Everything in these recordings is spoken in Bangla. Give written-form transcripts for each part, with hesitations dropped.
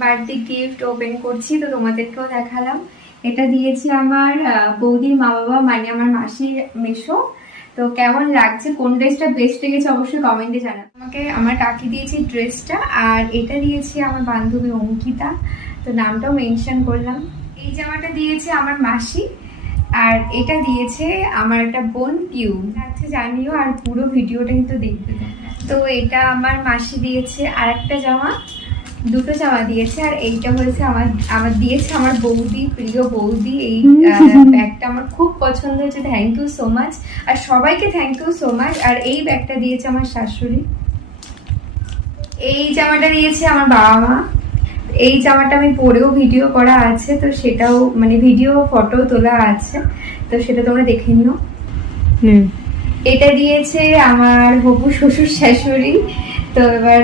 বার্থডে গিফট ওপেন করছি, তো তোমাদেরকেও দেখালাম। এটা দিয়েছে আমার বৌদির মা বাবা, মানে আমার মাসির মেশো। তো কেমন লাগছে, কোন ড্রেসটা বেস্ট লেগেছে অবশ্যই কমেন্টে জানাও আমাকে। আমার কাকি দিয়েছে ড্রেসটা, আর এটা দিয়েছে আমার বান্ধবী অঙ্কিতা, তো নামটাও মেনশন করলাম। এই জামাটা দিয়েছে আমার মাসি, আর এটা দিয়েছে আমার একটা বোন পিউ। লাগছে জানিও, আর পুরো ভিডিওটা কিন্তু দেখবে তোমরা। তো এটা আমার মাসি দিয়েছে আর একটা জামা, দুটো জামা দিয়েছে। আর এইটা হয়েছে আমার আমার দিয়েছে আমার বৌদি, প্রিয় বৌদি। এই ব্যাগটা আমার খুব পছন্দ হয়েছে, থ্যাংক ইউ সো মাচ। আর সবাইকে থ্যাংক ইউ সো মাচ। আর এই ব্যাগটা দিয়েছে আমার শাশুড়ি। এই জামাটা দিয়েছে আমার বাবা মা। এই জামাটা আমি পরেও ভিডিও করা আছে, তো সেটাও মানে ভিডিও ফটো তোলা আছে, তো সেটা তোমরা দেখে নিও। এটা দিয়েছে আমার হবু শ্বশুর শাশুড়ি। তো এবার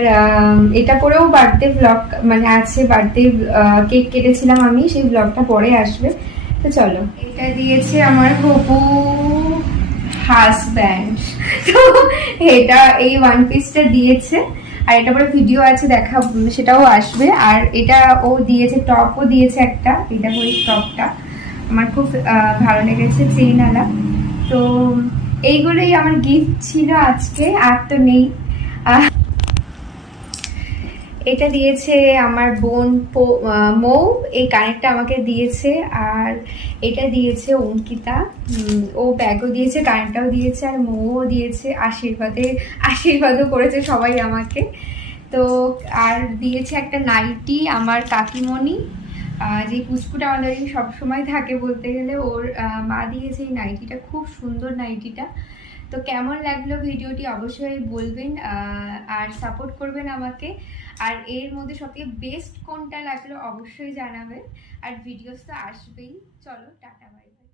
এটা পরেও বার্থডে ব্লগ মানে আছে, বার্থডে কেক কেটেছিলাম আমি, সেই ব্লগটা পরে আসবে। তো চলো, এটা দিয়েছে আমার হবু হাজব্যান্ড। তো এটা এই ওয়ান পিসটা দিয়েছে, আর এটা পরে ভিডিও আছে দেখা, সেটাও আসবে। আর এটা ও দিয়েছে, টপও দিয়েছে একটা, এটা ওই টপটা আমার খুব ভালো লেগেছে, চেইনওয়ালা। তো এইগুলোই আমার গিফট ছিল আজকে, আর তো নেই। এটা দিয়েছে আমার বোন মৌ, এই কানেরটা আমাকে দিয়েছে। আর এটা দিয়েছে অঙ্কিতা, ও ব্যাগও দিয়েছে, কানেরটাও দিয়েছে, আর মৌও দিয়েছে, আশীর্বাদও করেছে সবাই আমাকে। তো আর দিয়েছে একটা নাইটি আমার কাকিমণি, যে পুচকুটা আমাদের সবসময় থাকে বলতে গেলে, ওর মা দিয়েছে এই নাইটিটা, খুব সুন্দর নাইটিটা। তো কেমন লাগলো ভিডিওটি অবশ্যই বলবেন, আর সাপোর্ট করবেন আমাকে। আর এর মধ্যে সবথেকে বেস্ট কোনটা লাগলো অবশ্যই জানাবেন। আর ভিডিওস তো আসবেই। চলো, টাটা, বাই বাই।